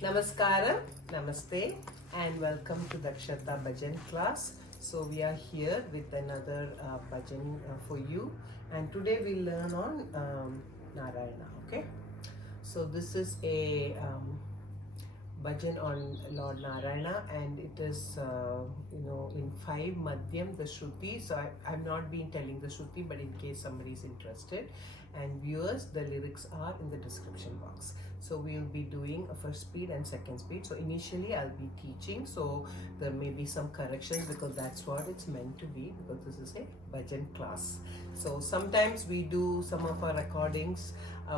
Namaskaram, Namaste, and welcome to Dakshata Bhajan class. So we are here with another bhajan for you, and today we'll learn on Narayana. Okay, so this is a bhajan on Lord Narayana, and it is in 5 Madhyam, the Shruti. So I've not been telling the Shruti, but in case somebody is interested, and viewers, the lyrics are in the description box. So we will be doing a first speed and second speed. So initially I'll be teaching, so there may be some corrections because that's what it's meant to be, because this is a bhajan class. So sometimes we do some of our recordings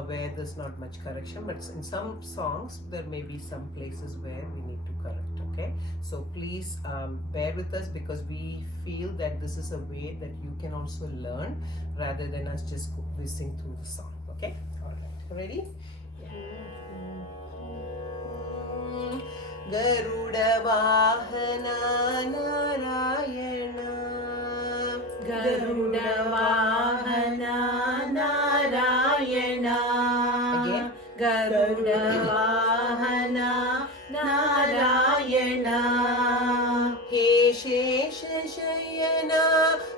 where there's not much correction, but in some songs there may be some places where we need to correct. Okay, so please bear with us, because we feel that this is a way that you can also learn rather than us just whizzing through the song. Okay, all right, ready? Garuda Vahana Narayana, Garuda Vahana Narayana. Again. Garuda Vahana Narayana. He Shesha Shayana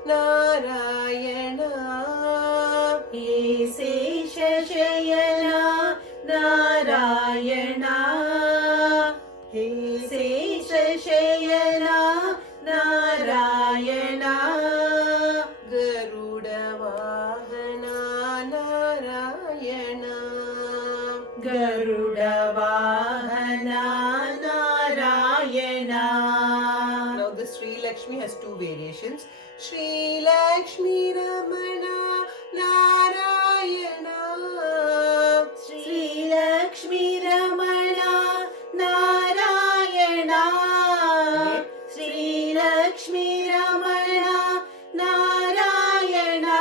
Narayana, He Sesha Shayana Narayana. He Sesha Shayana Narayana. Garuda Vahana Narayana. Garuda Vahana Narayana. Now the Sri Lakshmi has 2 variations. Sri Lakshmi Ramana Narayana. Sri Lakshmi Ramana Narayana. Sri Lakshmi Ramana Narayana.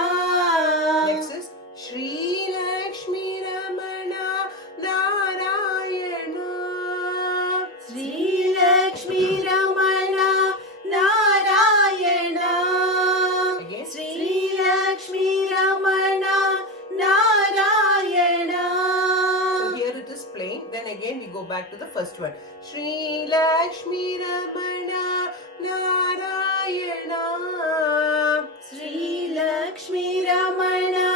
Next is Sri Lakshmi Ramana Narayana. Sri Lakshmi Ramana Narayana. Again. Sri Lakshmi Ramana Narayana. So here it is plain. Then again we go back to the first one. Sri Lakshmi Ramana Narayana. Sri Lakshmi Ramana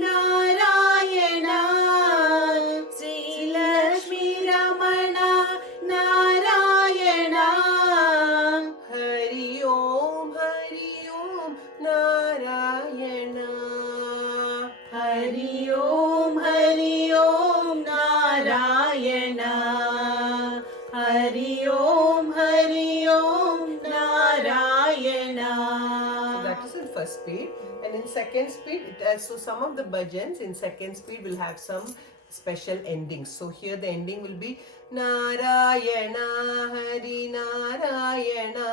Narayana. Sri Lakshmi Ramana Narayana. Hari Om Narayana. Hari Om Narayana. Hari Om Narayana. So that is in first speed, and in second speed it has, so some of the bhajans in second speed will have some special endings. So here the ending will be Narayana Hari Narayana.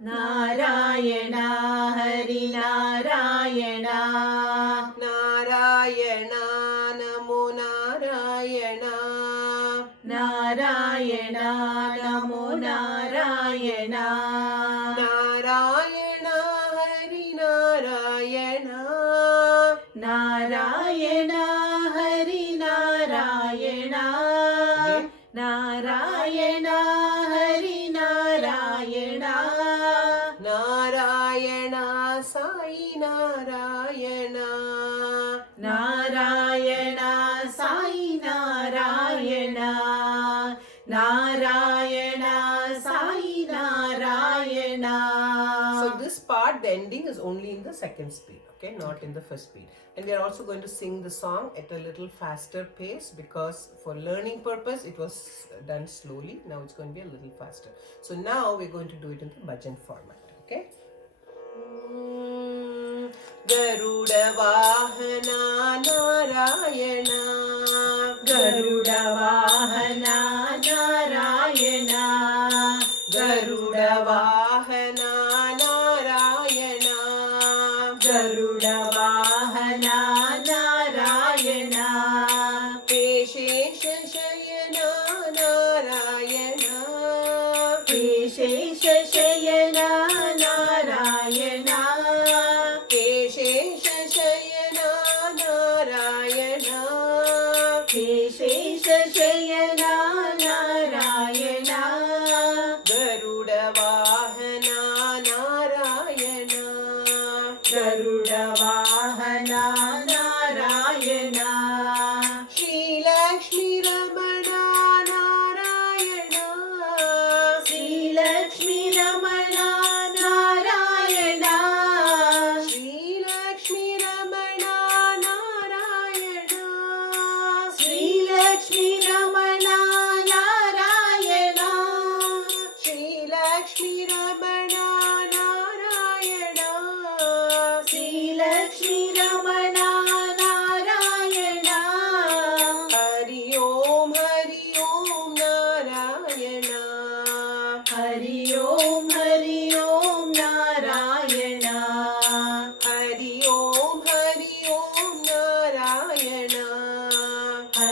Narayana Hari Narayana. Narayana Namo Narayana. Narayana Namo Narayana. Narayana Hari Narayana. Narayana Hari Narayana. Narayana Hari Narayana. Narayana Sai Narayana. Narayana Sai Narayana. Narayana Sai Narayana. So this part, the ending is only in the second speed, okay, not in the first speed. And we are also going to sing the song at a little faster pace, because for learning purpose it was done slowly. Now it's going to be a little faster. So now we're going to do it in the bhajan format, okay? Garuda Vahana Narayana. Garuda Vahana Narayana. Garuda Vahana Narayana. Garuda Vahana Narayana. Shesha Shayana Narayana. Shesha Shayana Narayana. Shesha Shayana Narayana. Shesha Shayana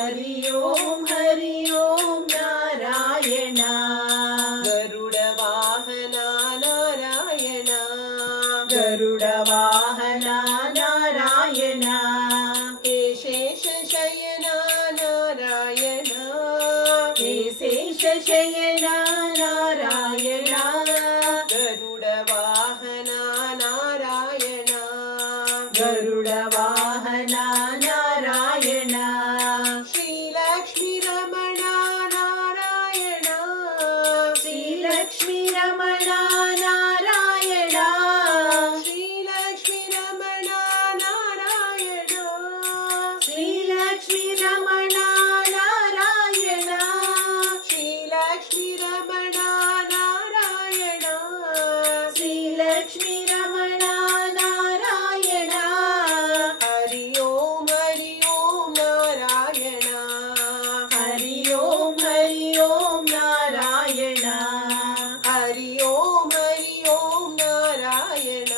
Hari Om Narayan गरुडवाहना Narayan गरुडवाहना Narayan hey शेषशयना Narayan hey शेषशयना Narayan गरुडवाहना Narayan गरुडवाहना Narayan श्रीलक्ष्मीरमणा Narayan श्रीलक्ष्मीरमणा Narayan श्रीलक्ष्मीरमणा Narayan श्रीलक्ष्मीरमणा Narayan श्रीलक्ष्मीरमणा Narayan श्रीलक्ष्मीरमणा Narayan Hari Om Narayan Hari Om Narayan Hari Om Narayan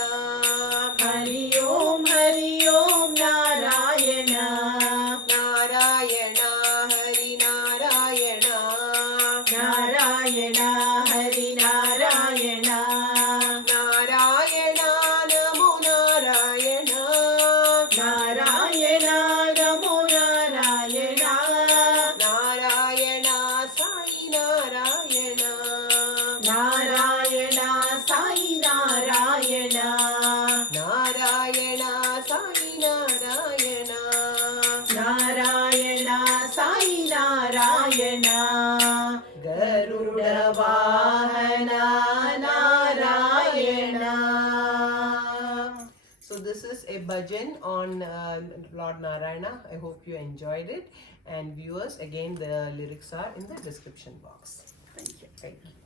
Hari Om Narayan Narayan Hari Narayan Narayan Hari Narayan Narayan NaMo Narayan Narayan NaMo Narayan Narayan Sai Narayan Narayan Sai Narayan Narayan Sai Narayan Narayan Sai Narayan गरुडवाहना Narayan. So this is a bhajan on Lord Narayana. I hope you enjoyed it. And viewers, again the lyrics are in the description box. Thank you. Thank you.